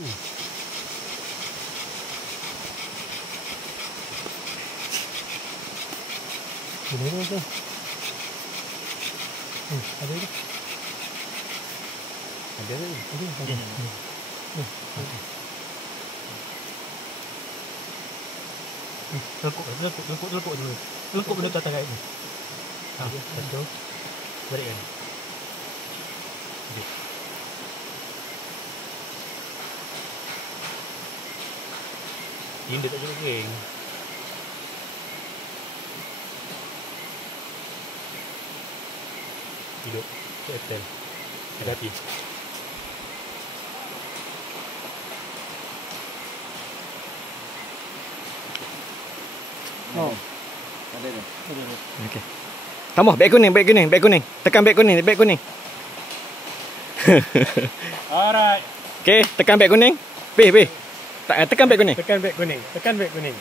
Ini tu. Ada ni. Ada ni. Lekuk dulu. Lekuk benda kat atas ni. Satu. Balik kan. Ini dia tak cukup kering. Hidup. Setel. Ada api. Oh. Ada dah. Okey. Tambah beg kuning. Tekan beg kuning. Alright. Okey, tekan beg kuning. Tekan beg kuning. Tekan beg kuning.